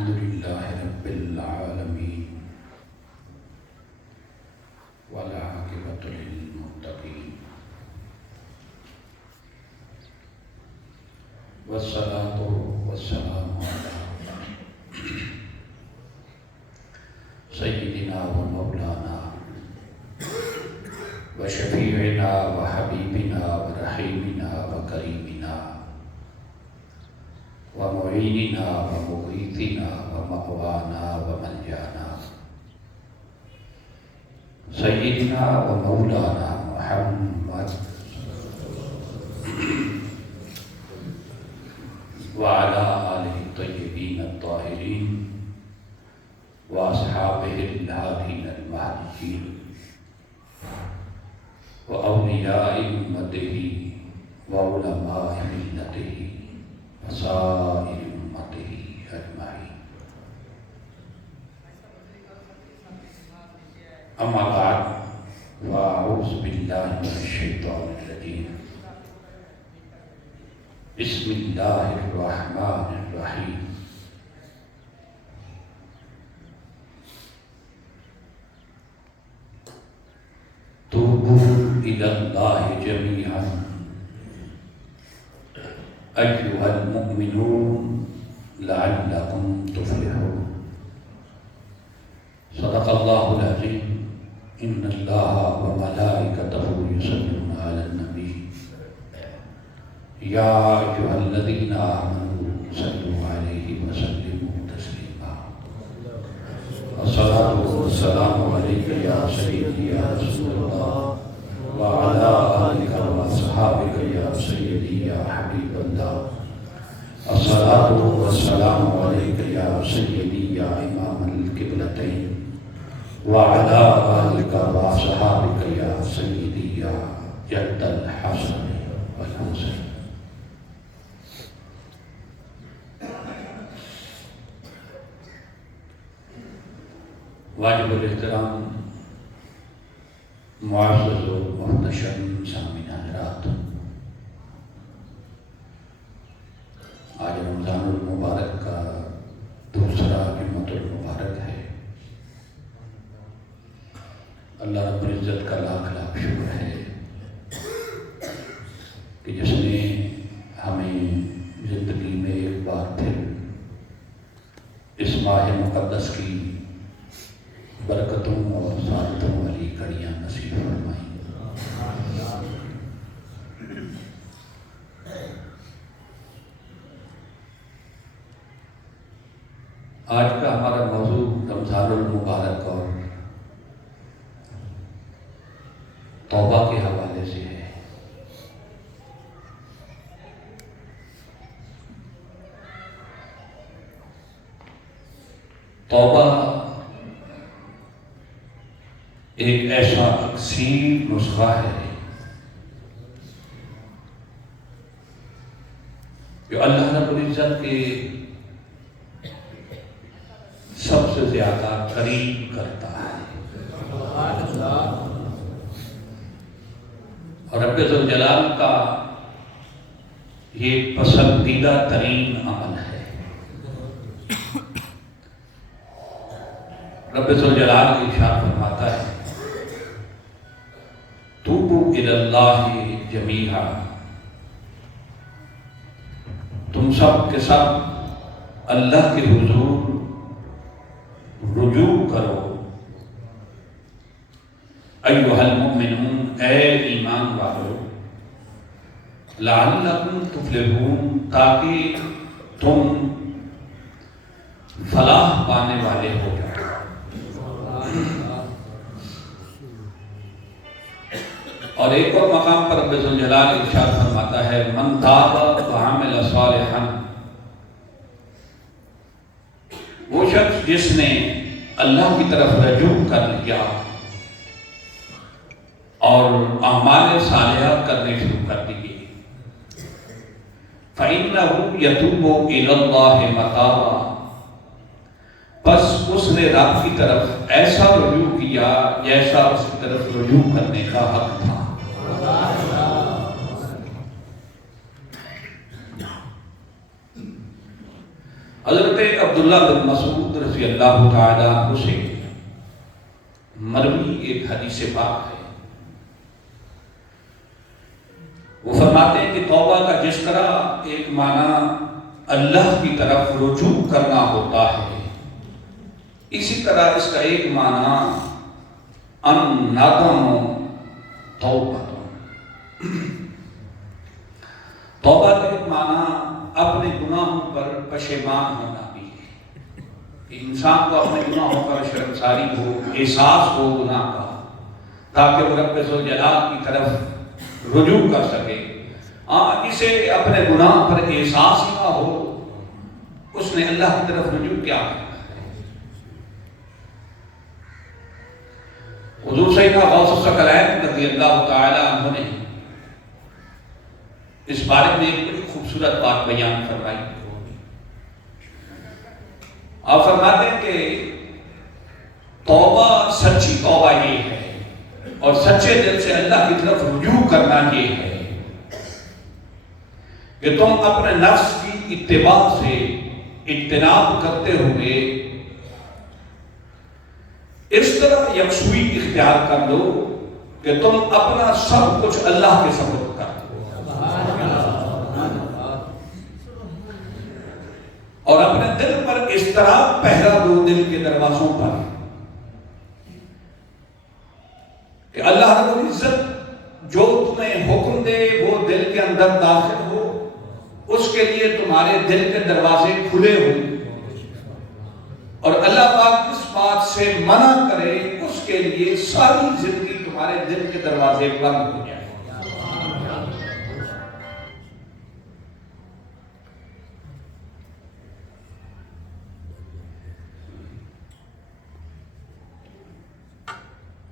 الحمد لله رب العالمين والعاقبة للمتقين والصلاة والسلام على سيدنا ومولانا وشفيعنا وحبيبنا ورحيمنا وكريمنا ومعيننا ومغيثنا ومأوانا وملجانا سيدنا ومولانا محمد وعلى آله الطيبين الطاهرين وأصحابه الهادين المهديين وأولياء أمته وعلماء ملته وسائر أمته أجمعين. أما بعد فأعوذ بالله من الشيطان الرجيم. بسم الله الرحمن الرحيم. توبوا إلى الله جميعا أيها المؤمنون لعلكم تفلحون. صدق الله العظيم. إن الله وملائكته يصلون على النبي يا أيها الذين آمنوا صلوا عليه وسلموا تسليما. الصلاة والسلام عليك يا سيدي يا رسول الله وعلى آلك وأصحابك يا سيدي يا حبيب الله. الصلاة والسلام عليك يا سيدي يا إمام القبلتين وعلى آلك وأصحابك يا سيدي يا جد الحسن والحسين. واجب الاحترام معزز و محتشم سامعین حضرات، آج رمضان المبارک کا دوسرا جمعۃ المبارک ہے۔ اللہ رب العزت کا لاکھ لاکھ شکر ہے کہ جس نے ہمیں زندگی میں ایک بار پھر اس ماہ مقدس کی برکتوں اور سعادتوں والی گھڑیاں نصیب فرمائیں۔ آج کا ہمارا موضوع رمضان المبارک اور توبہ کے حوالے سے ہے۔ توبہ ایک ایسا اکثیر نسخہ ہے جو اللہ رب العزت کے سب سے زیادہ قریب کرتا ہے، اور رب ذوالجلال کا یہ پسندیدہ ترین عمل ہے۔ رب ذوالجلال ارشاد فرماتا ہے توبوا الی اللہ جمیعا، تم سب کے سب اللہ کے حضور رجوع کرو۔ ایھا المؤمنون، اے ایمان والو، لعلکم تفلحون، تاکہ تم فلاح پانے والے ہو جاؤ۔ اور ایک اور مقام پر رب ذوالجلال ارشاد فرماتا ہے من تاب وعمل صالحا، وہ شخص جس نے اللہ کی طرف رجوع کر لیا اور اعمال صالحہ کرنے شروع کر دیے، فإنہ یتوب الی اللہ متابا، بس اس نے رب کی طرف ایسا رجوع کیا جیسا اس کی طرف رجوع کرنے کا حق تھا۔ حضرت عبداللہ بن مسعود رضی اللہ تعالیٰ عنہ سے مروی ایک حدیث پاک ہے. وہ فرماتے ہیں کہ توبہ کا جس طرح ایک معنی اللہ کی طرف رجوع کرنا ہوتا ہے، اسی طرح اس کا ایک معنی ان ندم توبہ. توبہ کا ایک معنی اپنے گناہوں پر پشیمان ہونا بھی ہے. انسان کو اپنے گناہوں پر شرمساری ہو، احساس ہو گناہ کا، تاکہ وہ رب ذوالجلال کی طرف رجوع کر سکے. اسے اپنے گناہ پر احساس ہی نہ ہو، اس نے اللہ کی طرف رجوع کیا کرنا ہے. حضور سیدنا غوث الثقلین رضی اللہ تعالی عنہ نے اس بارے میں ایک بڑی خوبصورت بات بیان فرمائی. آپ فرماتے ہیں کہ توبہ، سچی توبہ یہ ہے اور سچے دل سے اللہ کی طرف رجوع کرنا یہ ہے کہ تم اپنے نفس کی اتباع سے اجتناب کرتے ہوئے اس طرح یکسوئی اختیار کر لو کہ تم اپنا سب کچھ اللہ کے سپرد کر دو اور اپنے دل پر اس طرح پہرا دو، دل کے دروازوں پر، کہ اللہ رب العزت جو تمہیں حکم دے وہ دل کے اندر داخل ہو، اس کے لیے تمہارے دل کے دروازے کھلے ہوں، اور اللہ پاک اس بات سے منع کرے اس کے لیے ساری زندگی تمہارے دل کے دروازے بند ہو جائیں.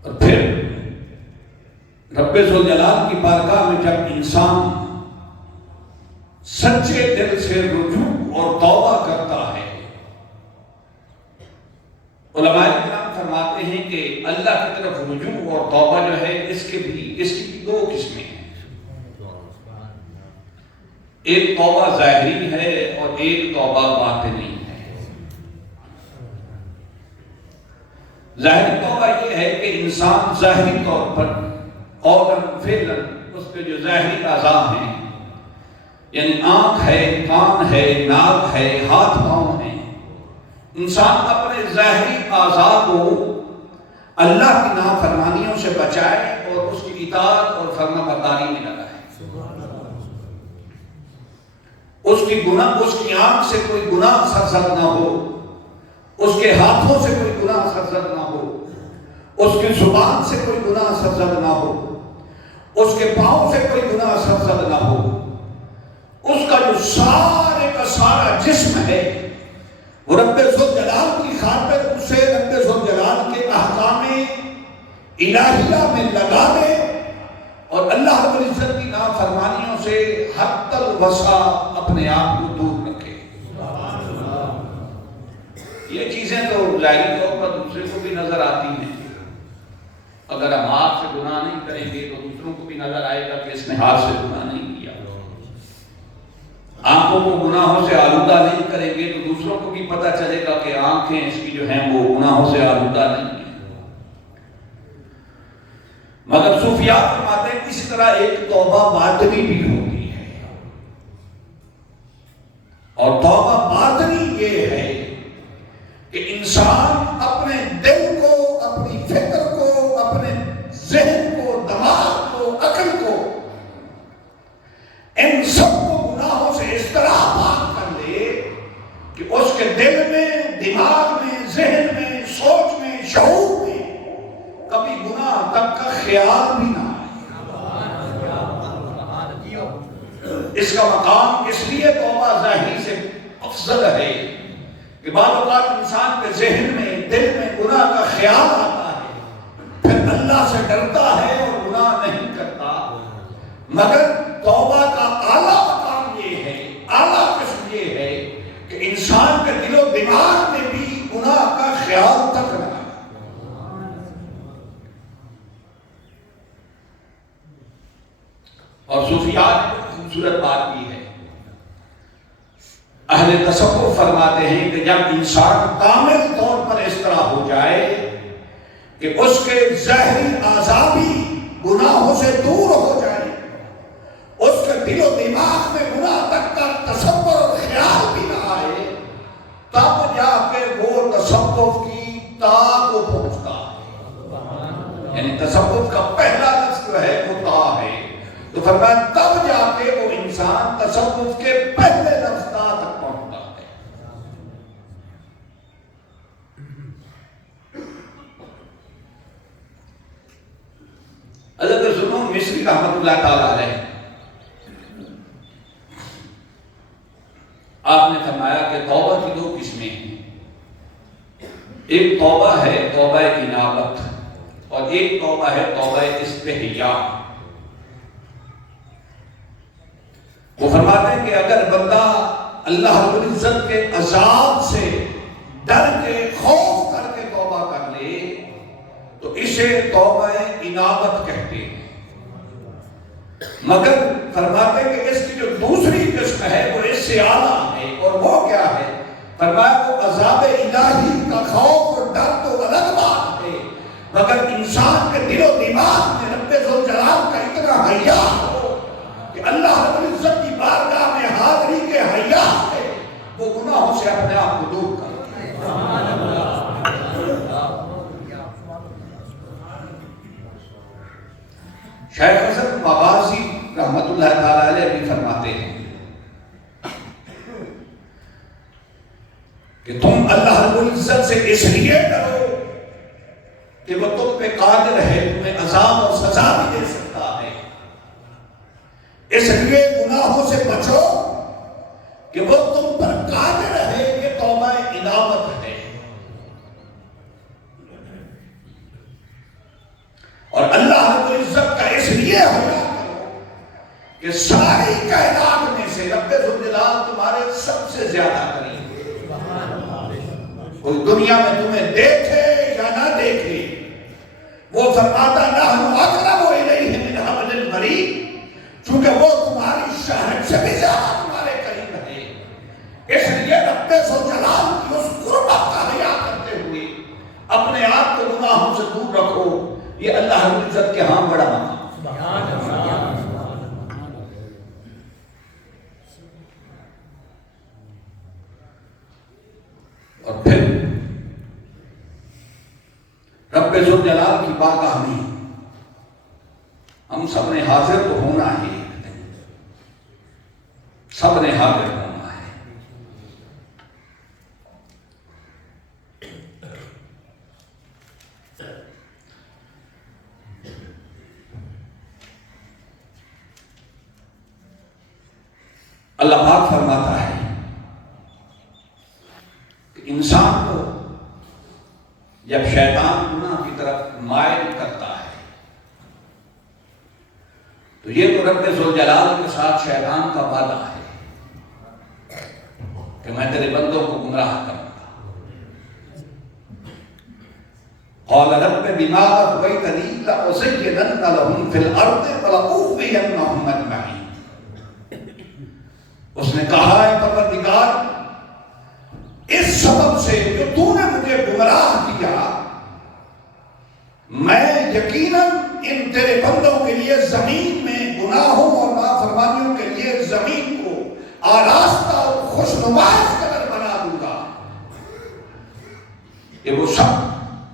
اور پھر رب ذوالجلال کی بارگاہ میں جب انسان سچے دل سے رجوع اور توبہ کرتا ہے، علماء کرام فرماتے ہیں کہ اللہ کی طرف رجوع اور توبہ جو ہے اس کی بھی دو قسمیں ہیں. ایک توبہ ظاہری ہے اور ایک توبہ باطنی ہے. ظاہری توبہ یہ ہے کہ انسان ظاہری طور پر قولاً فعلاً اس کے جو ظاہری اعضاء ہیں، یعنی آنکھ ہے، کان ہے، ناک ہے، ہاتھ پاؤں ہیں، انسان اپنے ظاہری اعضاء کو اللہ کی نافرمانیوں سے بچائے اور اس کی اطاعت اور فرما برداری میں لگائے. اس کی آنکھ سے کوئی گناہ سرزد نہ ہو، اس کے ہاتھوں سے کوئی گناہ سرزد نہ ہو، اس کی زبان سے کوئی گناہ سرزد نہ ہو، اس کے پاؤں سے کوئی گناہ سرزد نہ ہو. اس کا جو سارے کا سارا جسم ہے وہ رب ذوالجلال کی خاطر اسے رب ذوالجلال کے احکام الہیہ میں لگا دے اور اللہ رب العزت کی نافرمانیوں سے حد الوسع اپنے آپ کو دور رکھے. یہ چیزیں تو ظاہری طور پر دوسرے کو بھی نظر آتی ہیں. اگر ہم ہاتھ سے گناہ نہیں کریں گے تو دوسروں کو بھی نظر آئے گا کہ اس نے ہاتھ سے گناہ نہیں کیا. آنکھوں کو گناہوں سے آلودہ نہیں کریں گے تو دوسروں کو بھی پتہ چلے گا کہ آنکھیں اس کی جو ہیں وہ گناہوں سے آلودہ نہیں ہیں. مگر صوفیاء فرماتے ہیں اسی طرح ایک توبہ باطنی بھی ہوتی ہے، اور توبہ باطنی یہ ہے کہ انسان اپنے دل کو، اپنی فکر کو، اپنے ذہن کو، دماغ کو، عقل کو، ان سب کو گناہوں سے اس طرح پاک کر لے کہ اس کے دل میں، دماغ میں، ذہن میں، سوچ میں، شعور میں کبھی گناہ تک کا خیال بھی نہ آئے. اس کا مقام اس لیے توبہ ظاہری سے افضل ہے کہ بعض اوقات انسان کے ذہن میں، دل میں گناہ کا خیال آتا ہے، پھر اللہ سے ڈرتا ہے اور گناہ نہیں کرتا. مگر توبہ کا اعلیٰ مقام یہ ہے، اعلیٰ قسم یہ ہے کہ انسان کے دل و دماغ میں بھی گناہ کا خیال تک نہ آئے. اور صوفیاء نے خوبصورت بات کی ہے اہل تصوف فرماتے ہیں کہ جب انسان کامل طور پر اس طرح ہو جائے کہ اس کے ظاہری اعضاء بھی گناہوں سے دور ہو جائے، اس کے دل و دماغ میں گناہ تک کا تصور اور خیال بھی نہ آئے، تب جا کے وہ تصوف کی تا کو پہنچتا ہے۔ یعنی تصوف کا پہلا لفظ جو ہے وہ تا ہے، تو فرمایا تب جا کے وہ انسان تصوف کے پہلے لفظ تا تک پہنچتا ہے۔ حضرت ذوالنون مصری رحمۃ اللہ تعالی علیہ آپ نے فرمایا کہ توبہ کی دو قسمیں ہیں، ایک توبہ ہے توبہ انابت اور ایک توبہ ہے توبہ استحیاء۔ وہ فرماتے ہیں کہ اگر بندہ اللہ رب العزت کے عذاب سے ڈر کے خوف کر کے توبہ کر لے تو اسے توبہ انابت کہتے ہیں، مگر فرماتے ہیں کہ اس کی جو دوسری قسم ہے وہ اس سے اعلیٰ ہے، اور وہ کیا ہے؟ فرمایا وہ عذاب الہی کا خوف اور ڈر تو الگ بات ہے، مگر انسان کے دل و دماغ میں رب ذوالجلال کا اتنا حیا ہو کہ اللہ رب العزت کی بارگاہ میں حاضری کے حیا ہے، وہ گناہوں سے اپنے آپ کو دور کرتا ہے۔ شیخ حسن مغازی رحمت اللہ تعالی علیہ بھی فرماتے ہیں کہ تم اللہ رب العزت سے اس لیے ڈرو کہ وہ تم پہ قادر ہے، تمہیں عذاب اور سزا بھی دے سکتا ہے، اس لیے گناہوں سے بچو کہ وہ تم پر قادر ہے، یہ توبہ انابت ہے۔ اور اللہ رب العزت کا اس لیے حیا کرو کہ ساری کائنات میں سے رب ذوالجلال تمہارے سب سے زیادہ قریب ہے، کوئی دنیا میں تمہیں دیکھے یا نہ دیکھے، وہ فرماتا نحن اقرب الیہ من حبل الورید، چونکہ وہ تمہاری شہرت سے بھی زیادہ تمہارے قریب ہے، اس لیے رب ذوالجلال کی اس قربت کا حیا کرتے ہوئے اپنے آپ کو گناہوں سے دور رکھو، یہ اللہ رب العزت کے ہاں بڑا مقام۔ اور پھر رب ذوالجلال کی بارگاہ میں ہم سب نے حاضر تو ہونا ہے، سب نے حاضر ہونا ہے۔ اللہ پاک فرماتا ہے کہ انسان کو جب شیطان گناہ کی طرف مائل کرتا ہے تو یہ تو رب ذوالجلال کے ساتھ شیطان کا وعدہ ہے کہ میں تیرے بندوں کو گمراہ کروں گا۔ قال رب بما اغويتني لأزينن لهم في الأرض ولأغوينهم أجمعين۔ اس نے کہا ہے پروردگار اس سبب سے جو تو نے مجھے گمراہ کیا، میں یقیناً ان تیرے بندوں کے لیے زمین میں گناہوں اور نافرمانیوں کے لیے زمین کو آراستہ اور خوشنما اس قدر بنا دوں گا کہ وہ سب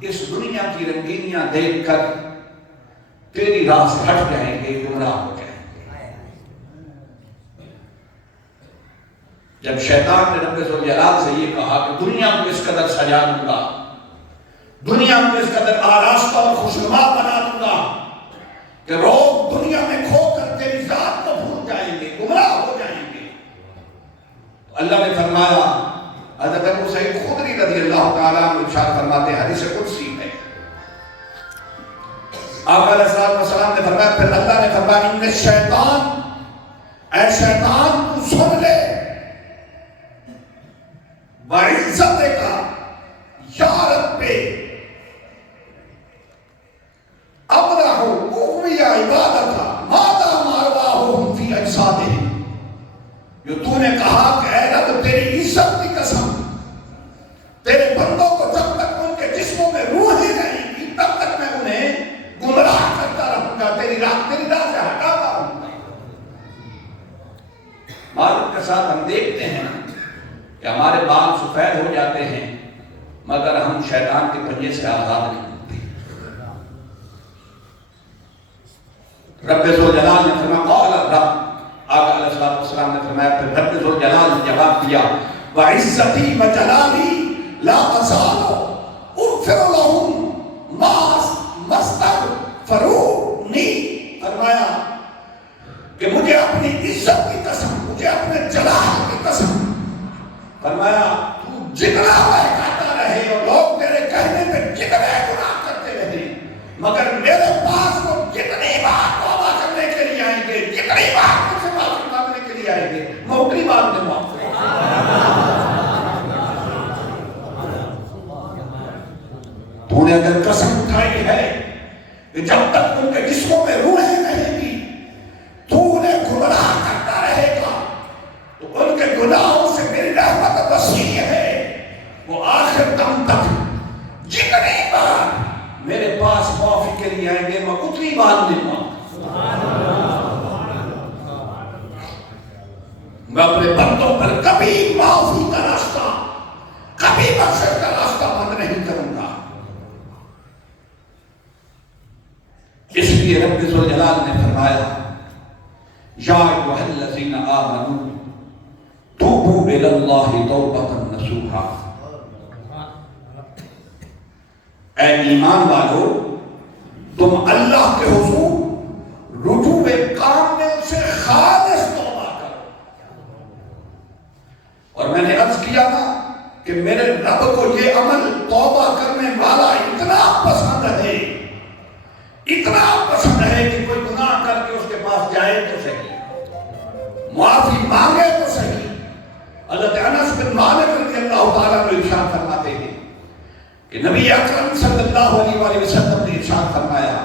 اس دنیا کی رنگینیاں دیکھ کر تیری راہ سے ہٹ جائیں گے، گمراہ ہو جائیں گے۔ جب شیطان نے رب ذوالجلال سے یہ کہا کہ دنیا کو اس قدر سجا دوں گا، دنیا کو اس قدر آراستہ اور خوشنما بنا دوں گا کہ لوگ دنیا میں کھو کر تیری ذات کو بھول جائیں گے، گمراہ ہو جائیں گے، تو اللہ نے فرمایا، حضرت ابو سعید خدری رضی اللہ تعالیٰ عنہ ارشاد فرماتے ہیں، حدیث قدسی ہے، آقا علیہ السلام نے فرمایا، پھر اللہ نے فرمایا ان شیطان، اے شیطان تو سن لے، بعزت کا یا رب ابرح اغوی عبادتا ما دام ارواحهم فی اجسادہم، جو تو نے کہا کہ اے رب تیری عزت کی قسم، تیرے بندوں کو جب تک ان کے جسموں میں روحیں رہیں گی تب تک میں انہیں گمراہ کرتا رہوں گا، تیری راہ سے ہٹاتا رہوں گا۔ معلوم کے ساتھ ہم دیکھتے ہیں کہ ہمارے بال سفید ہو جاتے ہیں مگر ہم شیطان کے پنجے سے آزاد نہیں ہوتے۔ رب ذوالجلال نے فرمایا قال رب، آقا علیہ السلام نے فرمایا، پھر رب ذوالجلال نے جواب دیا وعزتی وجلالی لا ازال اغفر لهم ما استغفرونی، فرمایا کہ مجھے اپنی عزت کی قسم، مجھے اپنے جلال کی قسم، فرمایا تو جتنا بہکاتا رہے اور لوگ تیرے کہنے پہ جتنے گناہ کرتے رہے مگر میرے پاس وہ جتنی بار توبہ کرنے کے لیے آئیں گے، جتنی بار مجھ سے معافی مانگنے کے لیے آئیں گے، میں اتنی بار انہیں معاف کروں گا۔ تو نے اگر قسم اٹھائی ہے کہ جب تک ان کے جسموں میں روحیں رہیں گی تو انہیں گناہ کرتا رہے گا، تو ان کے گناہوں سے میری رحمت وسیع ہے، وہ آخر دم تک جتنی بار میرے پاس معافی کے لیے آئیں گے میں اتنی بار نہیں معاف، میں اپنے بندوں پر کبھی معافی کا راستہ، کبھی بخشش کا راستہ بند نہیں کروں گا۔ اس لیے رب ذوالجلال نے فرمایا یا ایھا الذین آمنوا توبوا الی اللہ توبۃ نصوحا، اے ایمان والو تم اللہ کے حضور رجوع کامل سے خالص توبہ کرو۔ اور میں نے عرض کیا تھا کہ میرے رب کو یہ عمل توبہ کرنے والا اتنا پسند ہے، اتنا پسند ہے کہ کوئی گناہ کر کے اس کے پاس جائے تو صحیح، معافی مانگے تو صحیح۔ حضرت انس بن مالک رضی اللہ تعالیٰ عنہ ارشاد فرماتے ہیں کہ نبی اکرم صلی اللہ علیہ وآلہ وسلم نے ارشاد فرمایا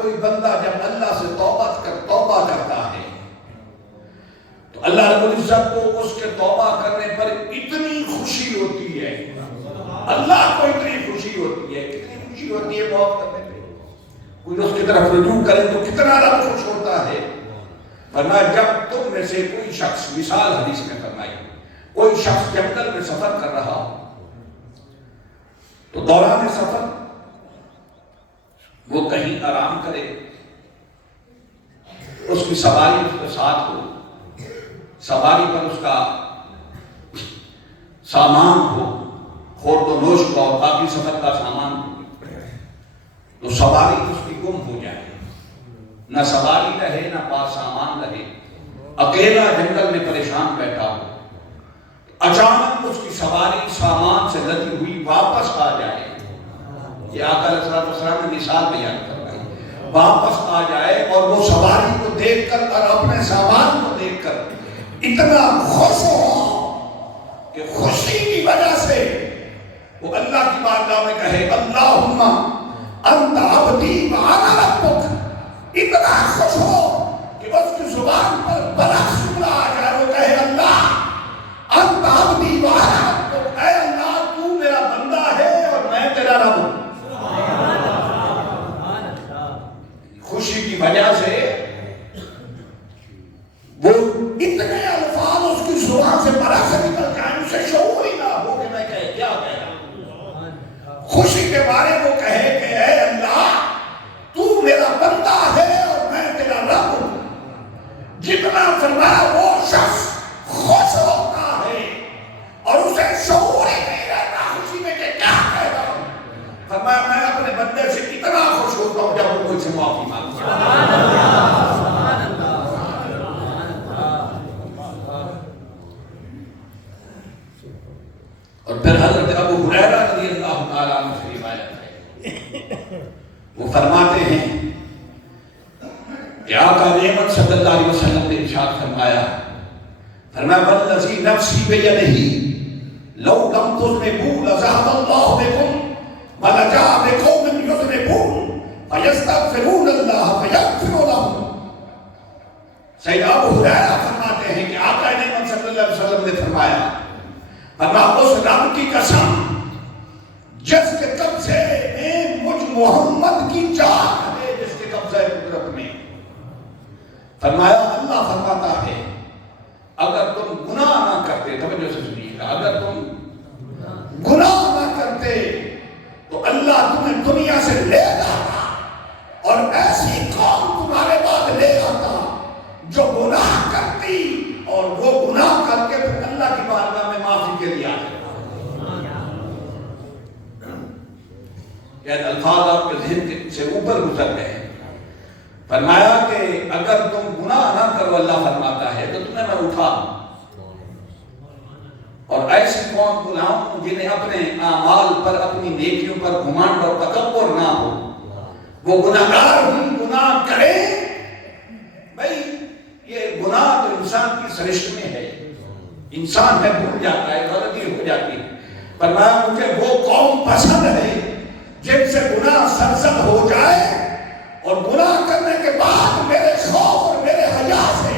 کوئی بندہ جب اللہ سے توبہ کرتا ہے تو اللہ رب العزت کو اس کے توبہ کرنے پر اتنی خوشی ہوتی ہے، اللہ کو اتنی خوشی ہوتی ہے، کتنی خوشی ہوتی ہے موت کرنے پہ، کوئی اس کی طرف رجوع کرے تو کتنا رب خوش ہوتا ہے۔ فرمایا جب تم میں سے کوئی شخص، مثال حدیث میں فرمائی، کوئی شخص جنگل میں سفر کر رہا تو دوران سفر وہ کہیں آرام کرے، اس کی سواری اس کے ساتھ ہو، سواری پر اس کا سامان ہو، خورد و نوش کا اور باقی سفر کا سامان ہو، تو سواری اس کی گم ہو جائے، نہ سواری رہے نہ پاس سامان رہے، اکیلا جنگل میں پریشان بیٹھا ہو، اچانک اس کی سواری سامان سے لدی ہوئی واپس آ جائے، یہ آقا علیہ السلام نے مثال بیان کروائی، واپس آ جائے اور وہ سواری کو دیکھ کر اور اپنے سامان کو دیکھ کر اتنا خوش ہو کہ خوشی کی وجہ سے وہ اللہ کی بارگاہ میں کہے اللہم انت عبدی وانا ربک، اتنا خوش ہو کہ اس کی زبان پر برعکس جملہ آ جائے، وہ کہے اللہ انت عبدی وانا ربک، اے اللہ تو میرا بندہ ہے اور میں تیرا رب ہوں۔ خوشی کی وجہ سے وہ اتنے الفاظ اس کی زبان سے برعکس سے نکل جائیں، اسے شعور ہی نہ ہو کہ میں کیا کہہ رہا ہوں۔ خوشی کے بارے وہ کہے کہ اے اللہ تو میرا بندہ ہے اور میں تیرا رب ہوں۔ جتنا فرمایا وہ شخص خوش ہوتا ہے اور اسے شعور ہی نہیں رہتا خوشی میں کہ کیا کہہ رہا ہوں۔ فرمایا میں اپنے بندے سے اتنا خوش ہوتا ہوں جب وہ مجھ سے معافی مانگتا ہے۔ اور پھر حضرت ابو ہریرہ رضی اللہ تعالیٰ عنہ سے روایت ہے، وہ فرماتے ہیں کہ آقا نعمت صلی اللہ علیہ وسلم نے ارشاد فرمایا والذی نفسی بیدہ لو لم تذنبوا لذهب اللہ بکم ولجاء بقوم یذنبون فیستغفرون اللہ فیغفر لهم۔ سیدنا ابو ہریرہ فرماتے ہیں کہ شاید الفاظ آپ کے ذہن سے اوپر گزر گئے. فرمایا کہ اگر تم گناہ نہ کرو اللہ فرماتا ہے تو تمہیں میں اٹھا دوں اور ایسی قوم کو لاؤں جنہیں اپنے اعمال پر اپنی نیکیوں پر گھمنڈ اور تکبر نہ ہو. وہ گناہگار ہی گناہ کرے. بھائی یہ گناہ تو انسان کی سرشت میں ہے. انسان ہے بھول جاتا ہے, غلطی ہو جاتی ہے. فرمایا مجھے وہ قوم پسند ہے جن سے گناہ سرزد ہو جائے اور گناہ کرنے کے بعد میرے خوف اور میرے حیا سے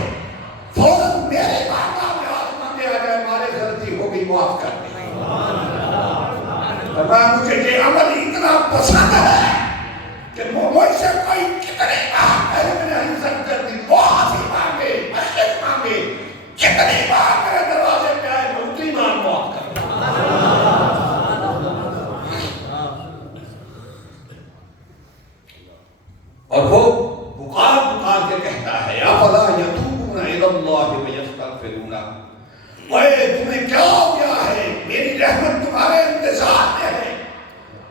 فوراً میرے بارگاہ میں ہاتھ مانگے آ جائے, ہمارے غلطی ہو گئی معاف کر دے. فرمایا مجھے یہ عمل اتنا پسند ہے کہ مجھ سے کوئی کتنے بار پہلے میں نے حفظت کر دی, معافی مانگے, مشرق مانگے, کتنی بار میرے دروازے پہ آئے میں اتنی بار معاف کر دوں. اور وہ پکار کے کہتا ہے افلا یتوبون الی اللہ ویستغفرون. اے تمہیں کیا ہو گیا ہے, میری رحمت تمہارے انتظار میں ہے,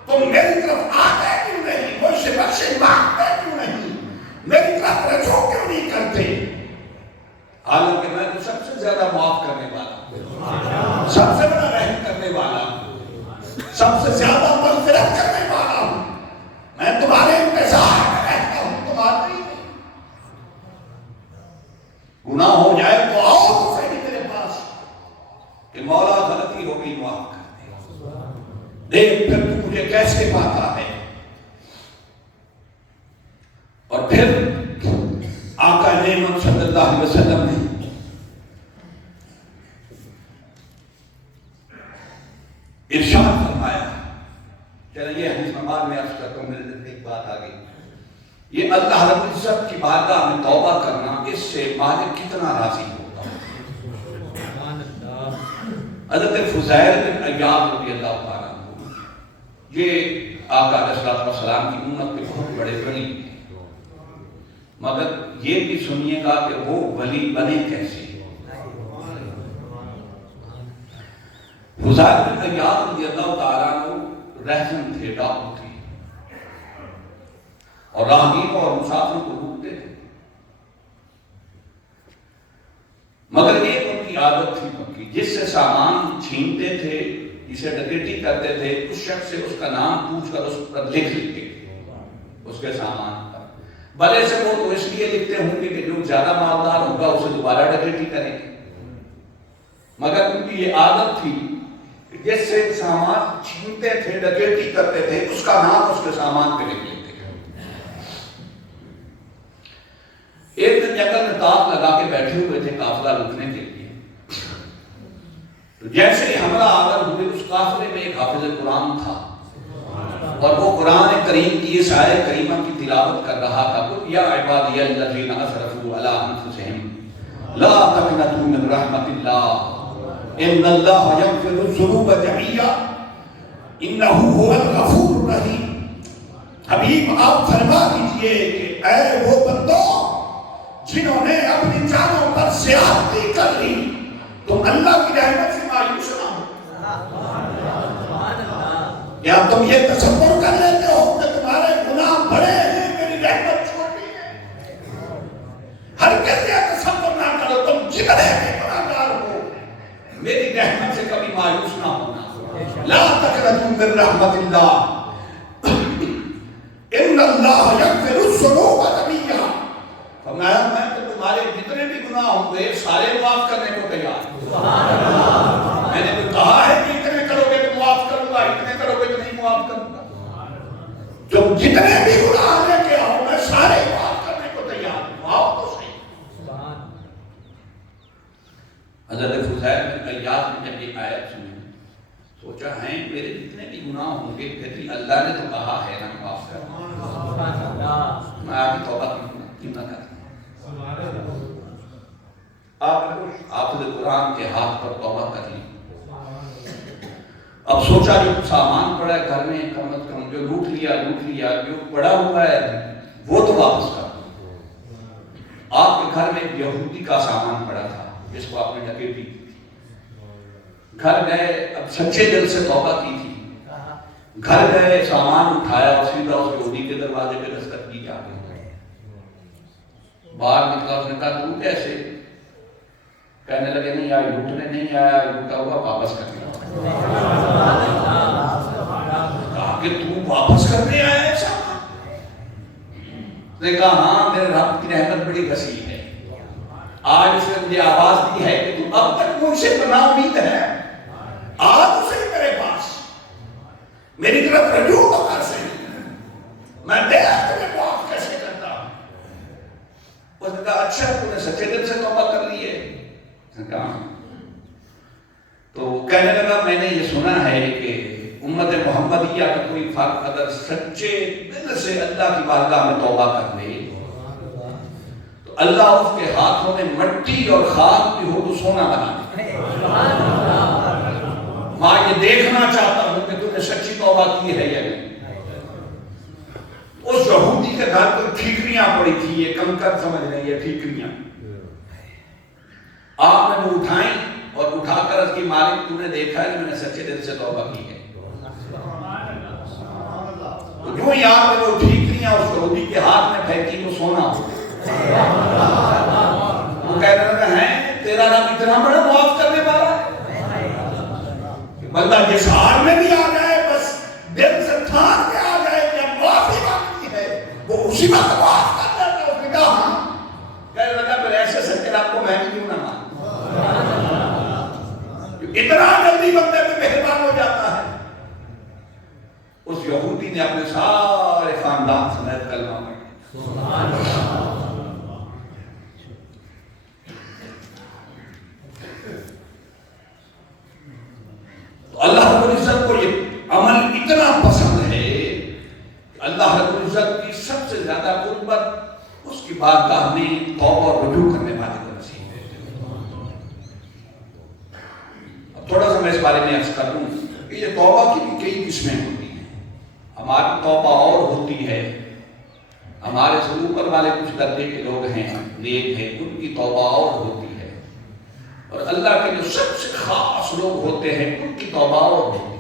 تم میری طرف آتے کیوں نہیں, مجھ سے بخشش مانگتے کیوں نہیں, میری طرف رجوع کیوں نہیں کرتے. حالانکہ میں تو سب سے زیادہ معاف کرنے والا, سب سے بڑا رحم کرنے والا, سب سے زیادہ مغفرت کرنے والا ہوں. میں تمہارے انتظار میں رہتا ہوں, تم آتے ہی نہیں. گناہ ہو جائے تو آؤ تو صحیح میرے پاس کہ مولا غلطی ہو گئی معاف کر دے. دیکھ پھر تو مجھے کیسے پاتا ہے. اور پھر آقا نعمت صلی اللہ علیہ وسلم نے ارشاد فرمایا. چلیں یہ حدیث میں بعد میں عرض کرتا ہوں, میرے دل ایک بات آ گئی. یہ اللہ رب العزت کی بارگاہ میں توبہ کرنا, اس سے مالک کتنا راضی ہوتا. حضرت فضیل بن عیاض رضی اللہ تعالیٰ عنہ, یہ آقا علیہ السلام کی امت کے بہت بڑے ولی ہیں, مگر یہ بھی سنیے گا کہ وہ ولی بنے کیسے. فضیل بن عیاض رضی اللہ تعالیٰ عنہ رہزن تھے, ڈاکو تھے, اور راہگیروں اور مسافروں کو روکتے تھے. مگر ایک ان کی عادت تھی پکی, جس سے سامان چھینتے تھے, جسے ڈکیٹی کرتے تھے, اس شخص سے اس کا نام پوچھ کر اس پر لکھ لیتے اس کے سامان پر. بھلے سے وہ تو اس لیے لکھتے ہوں گے کہ جو زیادہ مالدار ہوگا اسے دوبارہ ڈکیٹی کریں گے, مگر ان کی یہ عادت تھی جس سے سامان چھینتے تھے, ڈکیٹی کرتے تھے, اس کا نام اس کے سامان پہ لکھ لیتے. ایک دن جنگل میں تاپ لگا کے بیٹھے ہوئے تھے قافلہ رکنے کے لیے. تو جیسے ہی حملہ آور ہوئے, اس قافلے میں ایک حافظ قرآن تھا اور وہ قرآن کریم کی اس آیت کریمہ کی تلاوت کر رہا تھا. قل یا عبادی الذین اسرفوا علی انفسہم لا تقنطوا من رحمت اللہ ان اللہ یغفر الذنوب جميعا انہ هو الغفور الرحیم. حبیب آپ فرما دیجئے کہ اے وہ بندوں جنہوں نے اپنی جانوں پر زیادتی کر لی, تم اللہ کی رحمت سے مایوس نہ ہو. یا تم یہ تصور کر لیتے ہو کہ تمہارے گناہ بڑے ہیں, میری رحمت چھوٹی ہے. ہرگز یہ تصور نہ کرو, تم جتنے بھی گناہگار ہو میری رحمت سے کبھی مایوس نہ ہونا. لا تقنطوا من رحمت اللہ ان اللہ یغفر الذنوب جميعا. فرمایا میں تو تمہارے جتنے بھی گناہ ہوں گے سارے معاف کرنے کو تیار ہوں. میں نے تو کہا ہے کہ اتنے کرو گے تو معاف کروں گا, اتنے کرو گے تو نہیں معاف کروں گا. تم جتنے بھی گناہ لے کے آؤ میں سارے معاف کرنے کو تیار ہوں. معاف تو صحیح. حضرت فضیل بن عیاض نے جب یہ آیت سنی سوچا ہے میرے جتنے بھی گناہ ہوں گے پھر بھی اللہ نے تو کہا ہے نا معاف کرنا, میں آپ کی توبہ کیوں نہ کرتا. آپ حافظ قرآن کے ہاتھ پر توبہ کر لی. اب سوچا جو سامان پڑا ہے گھر میں کم از کم جو لوٹ لیا جو پڑا ہوا ہے وہ تو واپس کر دو. آپ کے گھر میں ایک یہودی کا سامان پڑا تھا جس کو آپ نے ڈکیٹی کی. گھر گئے, اب سچے دل سے توبہ کی تھی, گھر گئے، سامان اٹھایا اور سیدھا اس یہودی کے دروازے پہ دستک کی جا کے باہر نکلا. اس نے کہا تو کیسے؟ کہنے لگے نہیں آئی لوٹنے نہیں آیا، لوٹا ہوا واپس کرنے کہا کہ تو واپس کرنے آیا ایسا؟ اس نے کہا ہاں میرے رب کی رحمت بڑی وسیع ہے، آج اس نے مجھے آواز دی ہے کہ تو اب تک مجھ سے بنا امید ہے، آج اسے میرے پاس میری طرف رجوع تو کر سکتے، میں دیکھ تمہیں معاف کیسے کرتا ہوں. اس نے کہا اچھا تو نے سچے دل سے توبہ کر لی ہے؟ اس نے کہا تو کہنے لگا میں نے یہ سنا ہے کہ امت محمدیہ کا کوئی فرد اگر سچے دل سے اللہ کی بارگاہ میں توبہ کر لے تو اللہ اس کے ہاتھوں میں مٹی اور خاک بھی ہو تو سونا بنا دے. ماں یہ دیکھنا چاہتا ہوں کہ تو نے سچی توبہ کی ہے یا نہیں. اس یہودی کے گھر کوئی ٹھیکریاں پڑی تھی، یہ کنکر سمجھ رہے ہیں، یہ ٹھیکریاں آپ نے وہ اٹھائیں اور اٹھا کر اس کی مالک تو نے دیکھا ہے کہ میں نے سچے دل سے توبہ کی ہے. جو ہی آپ نے وہ ٹھیکریاں اس یہودی کے ہاتھ میں پھینکی تو سونا ہو. وہ کہہ رہے ہیں تیرا رب اتنا بڑا معاف کرنے والا ہے، بندہ جس حال میں بھی آ جائے بس دل سے تھان کے آ جائے کہ معافی مانگنی ہے وہ اسی وقت معاف کر دیتا ہے. اس نے کہا ہاں. کہنے لگا پھر ایسے سچے رب کو میں بھی کیوں نہ مانوں، اتنا جلدی بندے پہ مہربان ہو جاتا ہے. اس یہودی نے اپنے سارے خاندان سمیت کلمہ پڑھا. تو اللہ رب العزت کو یہ عمل اتنا پسند ہے کہ اللہ رب العزت کی سب سے زیادہ قربت اس کی بارگاہ میں توبہ اور رجوع کرنے والے کو نصیب ہے. اب تھوڑا سا میں اس بارے میں عرض کر دوں کہ یہ توبہ کی بھی کئی قسمیں ہوتی ہیں. ہماری توبہ اور ہوتی ہے، ہمارے سے اوپر والے کچھ درجے کے لوگ ہیں، نیک ہیں، ان کی توبہ اور ہوتی ہے، اور اللہ کے جو سب سے خاص لوگ ہوتے ہیں ان کی توبہ اور ہوتی ہے.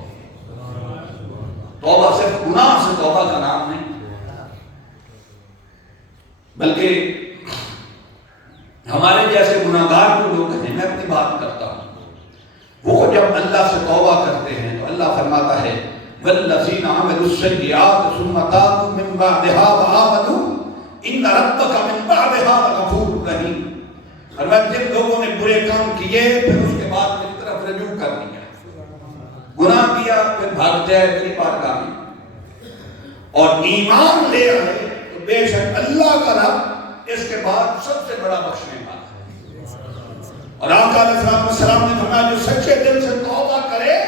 توبہ صرف گناہ سے توبہ کا نام نہیں، بلکہ ہمارے جیسے گناہگار جو لوگ ہیں، میں اپنی بات کرتا ہوں، وہ جب اللہ سے توبہ کرتے ہیں تو اللہ فرماتا ہے وَالَّذِينَ عَمِلُوا السَّيِّئَاتِ ثُمَّ تَابُوا مِن بَعْدِهَا وَآمَنُوا إِنَّ رَبَّكَ مِن بَعْدِهَا لَغَفُورٌ رَحِيمٌ. فرمایا جن لوگوں نے برے کام کیے پھر اس کے بعد میری طرف رجوع کر دیا، گناہ کیا پھر بھاگ جائے میری بارگاہ میں اور ایمان لے آئے تو بے شک اللہ کا رب اس کے بعد سب سے بڑا بخشنے والا ہے. اور آقا علیہ السلام نے فرمایا جو سچے دل سے توبہ کرے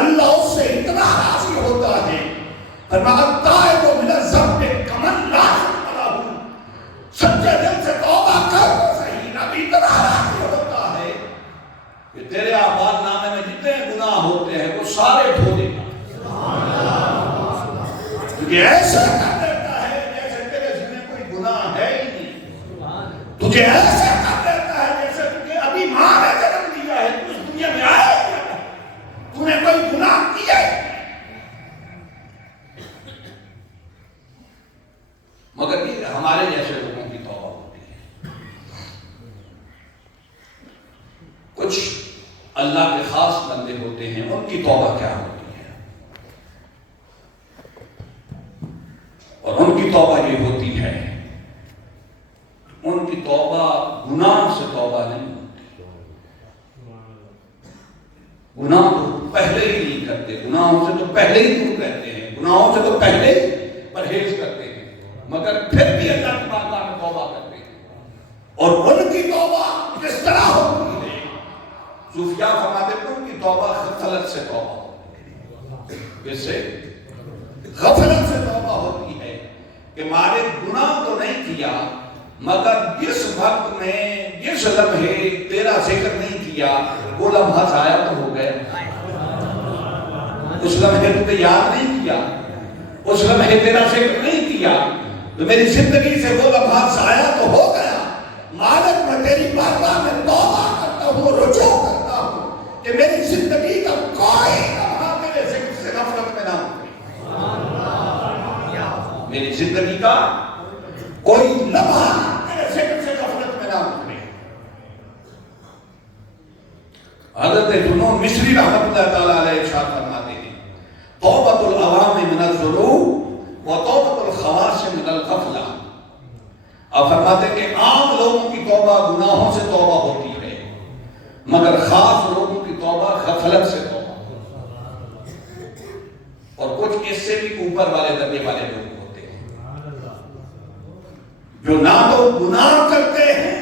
اللہ اس سے اتنا راضی ہوتا ہے. فرمایا التائب من الذنب کمن لا ذنب لہ. سچے دل سے توبہ کر تو صحیح، رب اتنا راضی ہوتا ہے کہ تیرے اعمال نامے میں جتنے گناہ ہوتے ہیں وہ سارے دھو دے گا. تجھے ایسا کر دیتا ہے جیسے تیرے ذمہ کوئی گناہ ہے ہی نہیں. تجھے ایسا کر دیتا ہے جیسے تجھے ابھی ماں نے جنم دیا ہے، تو اس دنیا میں آئے تو نے کوئی گناہ کیا ہے. مگر یہ ہمارے جیسے لوگوں کی توبہ ہوتی ہے. کچھ اللہ کے خاص بندے ہوتے ہیں، ان کی توبہ کیا ہوتی ہے، اور ان کی توبہ یہ ہوتی ہے، ان کی توبہ گناہ سے توبہ نہیں ہوتی. گناہ تو پہلے ہی نہیں کرتے، گناہوں سے تو پہلے ہی دور رہتے ہیں، گناہوں سے تو پہلے ہی پرہیز کرتے ہیں، مگر پھر بھی اللہ کی بارگاہ میں توبہ کرتے ہیں. اور ان کی توبہ کس طرح ہوتی ہے؟ صوفیاء فرماتے ہیں ان کی توبہ غفلت سے توبہ ہوتی ہے. کس سے؟ غفلت سے توبہ ہوتی ہے کہ مارے گناہ تو نہیں کیا، مگر جس وقت میں جس لمحے تیرا ذکر نہیں کیا وہ لمحہ ضائع تو ہو گئے. اس لمحے تمہیں یاد نہیں کیا، اس لمحے تیرا ذکر نہیں کیا تو میری زندگی سے وہ لمحہ ضائع تو ہو گیا. مالک میں تیری بارگاہ میں توبہ کرتا ہوں، رجوع کرتا ہوں کہ میری زندگی کا کوئی لمحہ میرے ذکر سے غفلت میں نہ ہو. زندگی کا کوئی لمحہ میرے ذکر سے غفلت میں نہ گزرے. حضرت جنون مصری رحمت اللہ تعالیٰ علیہ ارشاد فرماتے ہیں توبۃ العوام من الذنوب و توبۃ الخواص من الغفلہ. آپ فرماتے ہیں کہ عام لوگوں کی توبہ گناہوں سے توبہ ہوتی ہے مگر خاص لوگوں کی توبہ غفلت سے توبہ. اور کچھ اس سے بھی اوپر والے درجے والے لوگ ہوتے ہیں جو نہ تو گناہ کرتے ہیں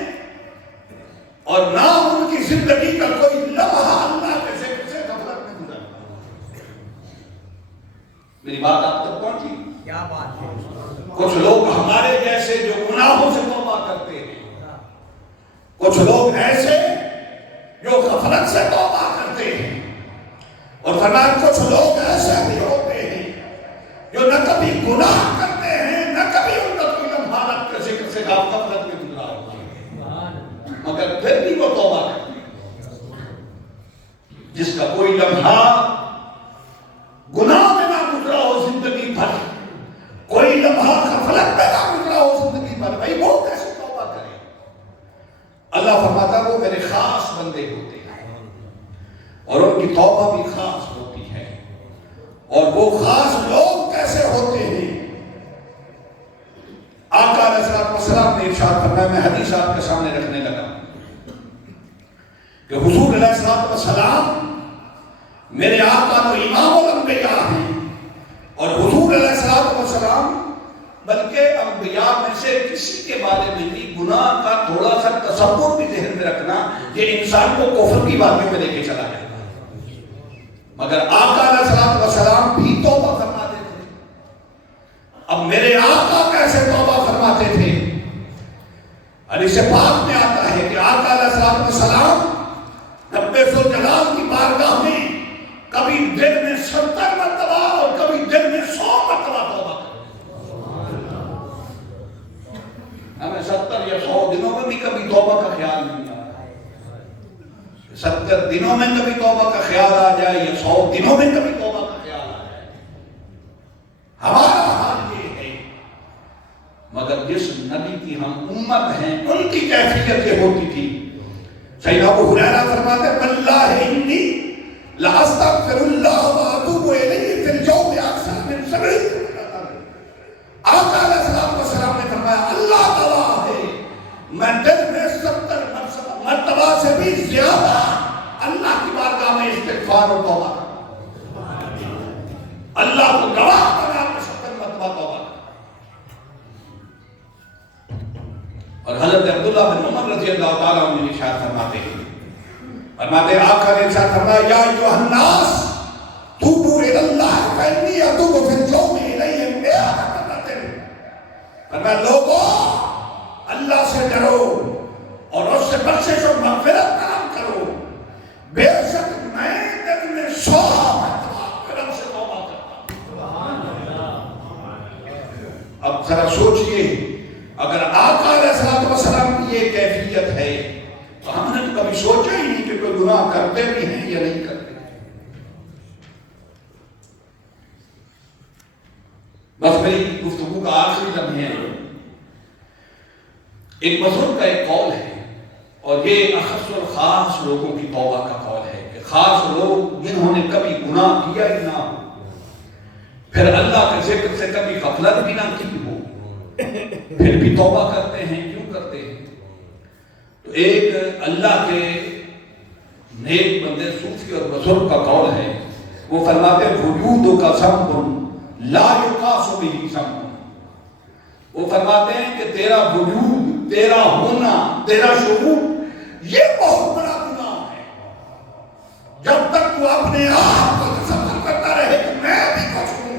اور نہ ان کی زندگی کا کوئی لمحہ اللہ کے ذکر سے غفلت میں گزرتا. میری بات آپ تک پہنچی؟ کیا بات ہے. کچھ لوگ ہمارے جیسے جو گناہوں سے توبہ کرتے ہیں, کچھ لوگ ایسے جو غفلت سے توبہ کرتے ہیں, اور فرمایا کچھ لوگ ایسے بھی ہوتے ہیں جو نہ کبھی گناہ کرتے ہیں نہ کبھی ان کا کوئی لمحہ رب کے ذکر سے غفلت میں گزرا ہوتا ہے مگر پھر بھی وہ توبہ کرتے ہیں. جس کا کوئی لمحہ گناہ میں نہ گزرا ہو زندگی بھر, کوئی لمحہ غفلت میں نہ گزرا ہو زندگی بھر, بھائی وہ کیسے توبہ کرے؟ اللہ فرماتا ہے وہ میرے خاص بندے ہوتے ہیں اور ان کی توبہ بھی خاص ہوتی ہے. اور وہ خاص لوگ کیسے ہوتے ہیں؟ آقا علیہ السلام نے ارشاد فرمایا, میں حدیث آپ کے سامنے رکھنے لگا کہ حضور علیہ السلام میرے آقا تو امام الانبیاء ہیں اور حضور علیہ السلام بلکہ انبیاء میں سے کسی کے بارے میں بھی گناہ کا تھوڑا سا تصور بھی ذہن میں رکھنا یہ انسان کو کفر کی باتوں میں لے کے چلا جائے گا. مگر آقا علیہ السلام بھی توبہ فرماتے تھے. اب میرے آقا کیسے توبہ فرماتے تھے؟ حدیث پاک میں آتا ہے کہ آقا علیہ السلام رب ذوالجلال کی بارگاہ میں کبھی دن میں 70 مرتبہ اور کبھی دن میں 100 مرتبہ توبہ کرتے. ہمیں 70 یا 100 دنوں میں بھی کبھی توبہ کا خیال نہیں آتا. 70 دنوں میں کبھی توبہ کا خیال آ جائے یا 100 دنوں میں کبھی توبہ کا خیال آ جائے, ہمارا حال یہ ہے. مگر جس نبی کی ہم امت ہیں ان کی کیفیت یہ ہوتی تھی. سیدنا ابو ہریرہ فرماتے ہیں واللہ انی لاستغفر اللہ واتوب الیہ فی اليوم اکثر من 70 مرات. آقا علیہ السلام نے فرمایا اللہ گواہ ہے میں دن میں 70 مرتبہ سے بھی زیادہ اللہ کی بارگاہ میں استغفار و توبہ کرتا. اللہ کو گواہ بنا کے 70 مرتبہ توبہ کرتا. اور حضرت عبداللہ بن عمر رضی اللہ تعالیٰ عنہ نے ارشاد فرماتے ہیں آقا نے ارشاد فرمایا یا ایھا الناس توبوا الی اللہ فانی اتوب فی اليوم الیہ 100 مرۃ. فرمایا لوگوں اللہ سے ڈرو اور اس سے بخشش و مغفرت طلب کرو, بے شک میں دن میں 100 مرتبہ رب سے توبہ کرتا ہوں. اب ذرا سوچئے اگر آقا علیہ السلام کی یہ کیفیت ہے تو ہم نے تو کبھی سوچا ہی نہیں کہ کوئی گناہ کرتے بھی ہیں یا نہیں کرتے. بس میری گفتگو کا آخری لمحے ہے. ایک بزرگ کا ایک قول ہے اور یہ اخص اور خاص لوگوں کی توبہ کا قول ہے کہ خاص لوگ جنہوں نے کبھی گناہ کیا ہی نہ ہو, پھر اللہ کے ذکر سے کبھی غفلت بھی نہ کی ہو, پھر بھی توبہ کرتے ہیں. کیوں کرتے ہیں؟ تو ایک اللہ کے نیک بندے صوفی اور بزرگ کا قول ہے, وہ فرماتے ہیں وجود کا ذنب لا یقاس بہ ذنب. وہ فرماتے ہیں کہ تیرا وجود, تیرا ہونا, تیرا شعور یہ بہت بڑا گناہ ہے. جب تک تو اپنے آپ کو تصور کرتا رہے کہ میں بھی کچھ ہوں,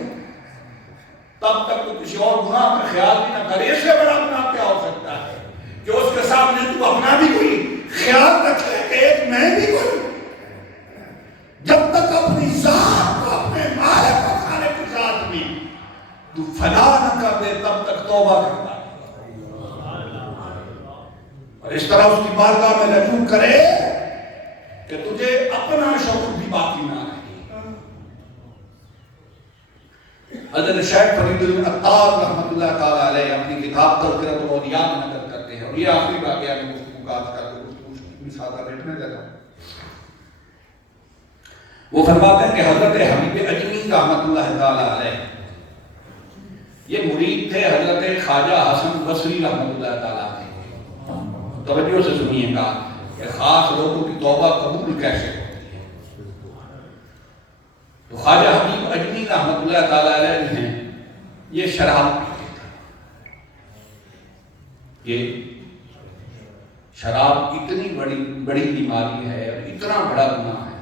تب تک تو کسی اور گناہ کا خیال بھی نہ کرے. اس سے بڑا گناہ کیا ہو سکتا ہے کہ اس کے سامنے تو اپنا بھی کوئی خیال رکھے کہ ایک میں بھی کوئی. جب تک اپنی ذات کو, اپنے مالک و خالق کی ذات میں تو فنا نہ کر دے تب تک توبہ کرتا ہے. اور اس طرح اس کی بارگاہ میں رجوع کرے کہ تجھے اپنا شعور بھی باقی نہ رہے. حضرت شیخ فرید العطار رحمۃ اللہ تعالیٰ علیہ اپنی کتاب تذکرۃ الاولیاء میں نقل کرتے ہیں، اور یہ آخری واقعہ میں گفتگو کر کے گفتگو سادہ بیٹھنے لگا۔ وہ فرماتے ہیں کہ حضرت حبیب اجمی رحمۃ اللہ تعالیٰ علیہ یہ مرید تھے حضرت خواجہ حسن بصری رحمۃ اللہ تعالیٰ علیہ۔ توجہ سے سنیے گا کہ خاص لوگوں کی توبہ قبول کیسے ہوتی ہے۔ تو خواجہ حبیب اجمی رحمۃ اللہ تعالیٰ علیہ ہیں، یہ شراب پیتے تھے۔ یہ شراب اتنی بڑی بیماری ہے اور اتنا بڑا گناہ ہے۔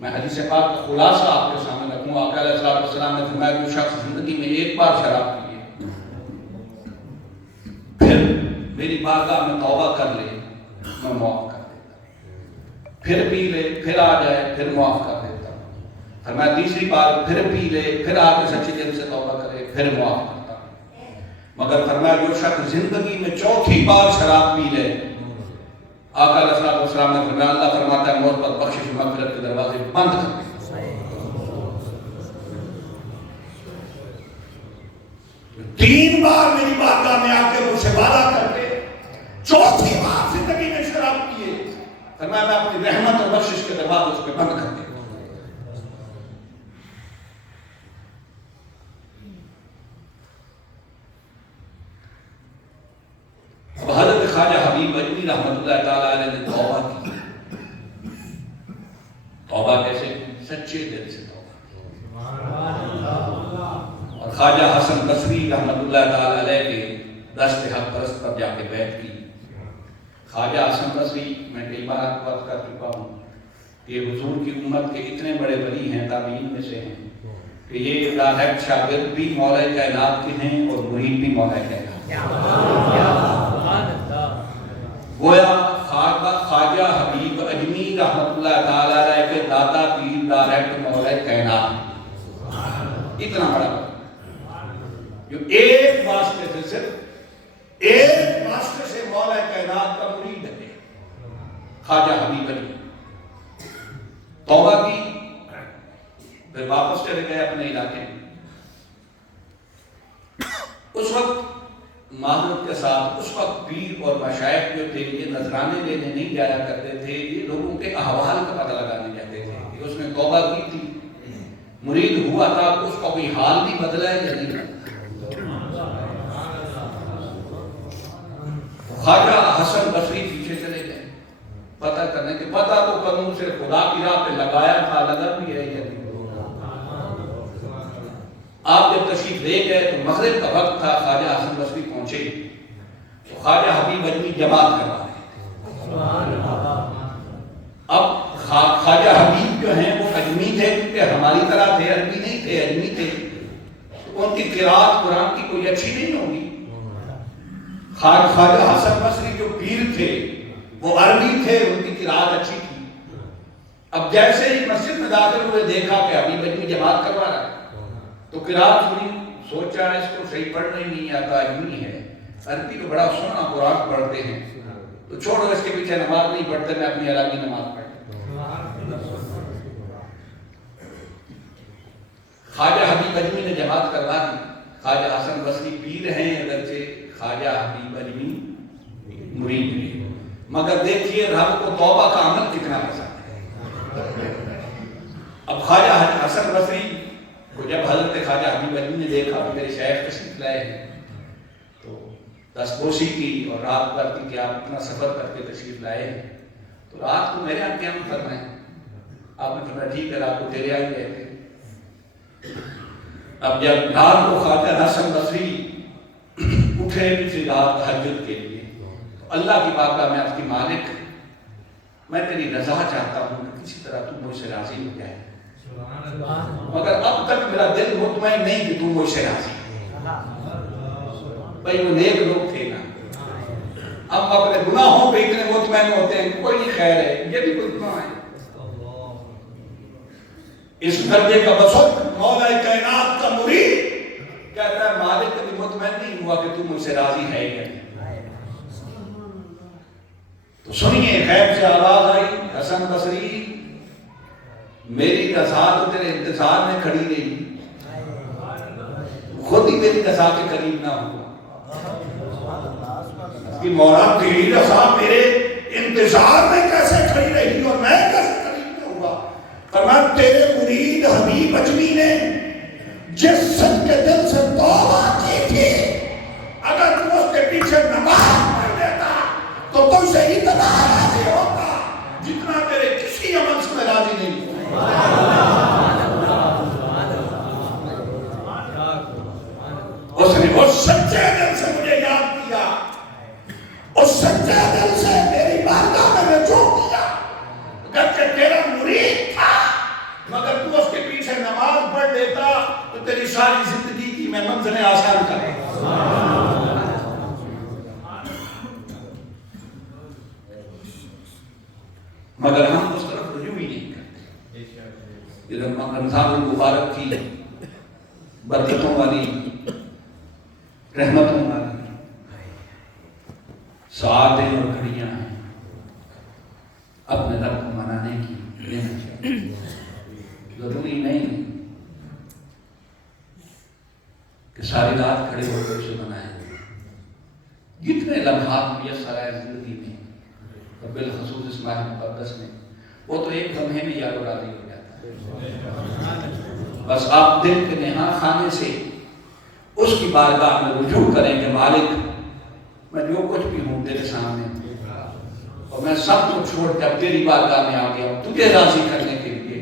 میں حدیث پاک کا خلاصہ آپ کے سامنے رکھوں۔ آقا علیہ السلام نے فرمایا کہ شخص زندگی میں ایک بار شراب پیے، پھر میری بارگاہ میں توبہ کر لے، میں معاف کر دیتا ہوں۔ پھر پی لے، پھر آ جائے، پھر معاف کر دیتا ہوں۔ فرمایا تیسری بار پھر پی لے، پھر آ کے سچے دل سے توبہ کرے، پھر معاف کرتا ہوں۔ مگر فرمایا جو شخص زندگی میں چوتھی بار شراب پی لے، آقا علیہ السلام نے فرمایا اللہ فرماتا ہے موت پر بخشش مغفرت کے دروازے بند کر دے۔ تین بار میری بارگاہ میں آ کے مجھ سے وعدہ کر کے چوتھی بار زندگی میں شراب پیے، فرمایا میں اپنی رحمت اور بخشش کے دروازے اس پہ بند کر دے۔ اب حضرت خواجہ حبیب اجمی رحمۃ اللہ تعالیٰ علیہ نے توبہ کی۔ توبہ کیسے کی؟ سچے دل سے توبہ۔ اور خواجہ حسن بصری رحمۃ اللہ تعالیٰ علیہ کے دست حق پرست پر جا کے بیعت کی۔ خواجہ حسن بصری میں کئی بار آپ کو بات کر چکا ہوں کہ حضور کی امت کے اتنے بڑے ولی ہیں، تابعین میں سے ہیں کہ یہ ڈائریکٹ شاگرد بھی مولا کائنات کے ہیں اور مرید بھی مولا کائنات۔ گویا خواجہ حبیب اجمی رحمۃ اللہ تعالیٰ علیہ کے دادا پیر ڈائریکٹ مولا کائنات، اتنا بڑا جو ایک واسطے سے، صرف ایک واسطے سے مولا کائنات کا مرید ہے خواجہ حبیب اجمی۔ توبہ کی، پھر واپس چلے گئے اپنے علاقے میں۔ اس وقت معذرت کے ساتھ اس وقت پیر اور مشائخ جو تھے یہ نذرانے لینے نہیں جایا کرتے تھے، یہ لوگوں کے احوال کا پتہ لگانے جاتے تھے کہ اس نے توبہ کی تھی، مرید ہوا تھا، تو اس کا کوئی حال بھی بدلا ہے یا نہیں بدلا۔ خواجہ حسن بصری پیچھے چلے گئے پتہ کرنے کے، پتہ تو کروں صرف خدا کی راہ پہ لگایا تھا، لگا بھی ہے یا نہیں۔ آپ جب تشریف لے گئے تو مغرب کا وقت تھا، خواجہ حسن بصری پہنچے تو خواجہ حبیب اجمی جماعت کروا رہے تھے۔ اب خواجہ حبیب جو ہیں وہ اجمی تھے، کیونکہ ہماری طرح تھے، عربی نہیں تھے، اجمی تھے، تو ان کی قرات قرآن کی کوئی اچھی نہیں ہوگی۔ خواجہ حسن بصری جو پیر تھے وہ عربی تھے، ان کی قرات اچھی تھی۔ اب جیسے ہی مسجد میں داخل ہوئے دیکھا کہ حبیب اجمی جماعت کروا رہا ہے تو قرات سنی، سوچا اس کو صحیح پڑھنا ہی نہیں آتا، اجمی ہے، عربی تو بڑا سونا قرآن پڑھتے ہیں، تو چھوڑو اس کے پیچھے نماز نہیں پڑھتے، میں اپنی عربی نماز پڑھتا۔ خواجہ حبیب اجمی نے جماعت کروا دی۔ خواجہ حسن بصری پیر ہیں، اگرچہ خواجہ حبیب اجمی مرید ہیں، مگر دیکھیے رب کو توبہ کا عمل کتنا پسند ہے۔ اب خواجہ حسن بصری کو جب حضرت خواجہ حبیب اجمی نے دیکھا کہ میرے شیخ تشریف لائے ہیں تو دستبوسی کی اور رات بھر کی کہ آپ اتنا سفر کر کے تشریف لائے ہیں تو رات کو میرے یہاں قیام فرمائیں۔ آپ نے فرمایا ٹھیک ہے، رات کو تیرے آئی گئے تھے۔ اب جب رات کو خواجہ حسن بصری اٹھے پچھلی رات تہجد کے لیے تو اللہ کی بارگاہ میں آپ کی مالک میں تیری رضا چاہتا ہوں کہ کسی طرح تو مجھ سے راضی ہو جائے، مگر اب تک میرا دل مطمئن نہیں کہ تو مجھ سے راضی ہے۔ بھائی وہ نیک لوگ تھے نا، ہم اپنے گناہوں پہ اتنے مطمئن ہوتے ہیں کہ کوئی نہیں خیر ہے، یہ بھی کوئی گناہ ہے۔ اس درجے کا بزرگ مولا کائنات کا مرید کہتا ہے مالک کبھی مطمئن نہیں ہوا کہ تو مجھ سے راضی ہے یا نہیں۔ تو سنیے غیب سے آواز آئی، حسن بصری میری رضا تو تیرے انتظار میں کھڑی رہی، کوئی میری رضا کے قریب نہ ہوا کہ مولا تیری رضا میرے انتظار میں کیسے کھڑی رہی اور میں کیسے قریب نہ ہوا؟ فرمایا تیرے مرید حبیب اجمی نے جس سچ کے دل سے توبہ کی تھی، اگر تو اس کے پیچھے نماز پڑھ لیتا تو تجھ سے اتنا راضی ہوتا جتنا تیرے کسی عمل سے میں راضی نہیں ہوں۔ اس نے اس سچے دل سے مجھے یاد کیا، اس سچے دل سے میری بارگاہ میں رجوع کیا، اگرچہ تیرا مرید تھا مگر تو اس کے پیچھے نماز پڑھ لیتا تو تیری ساری زندگی کی میں منزلیں آسان کر دیتا۔ مگر ہم اس طرف رجوع ہی نہیں کرتے۔ رمضان المبارک کی برکتوں والی، رحمتوں والی ساعتیں اور گھڑیاں ہیں، اپنے رب کو منانے کی لینا چاہیے۔ ضروری نہیں کہ ساری رات کھڑے ہو کر اسے منائیں، جتنے لمحات میسر آئے زندگی میں اور بالخصوص اس ماہ مقدس میں، وہ تو ایک لمحے میں یاد و راضی ہو جاتا ہے۔ بس آپ دل کے نہاں خانے سے اس کی بارگاہ میں رجوع کریں کہ مالک میں جو کچھ بھی ہوں تیرے سامنے، اور میں سب کو چھوڑ کے اب تیری بارگاہ میں آ گیا ہوں تجھے راضی کرنے کے لیے،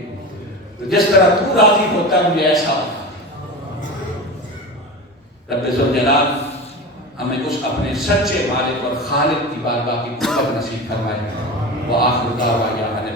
تو جس طرح تو راضی ہوتا ہے مجھے ایسا ہوتا ہے۔ رب ذوالجلال ہمیں اس اپنے سچے مالک اور خالق کی بارگاہ کی قربت نصیب فرمائے۔ وآخر دعوانا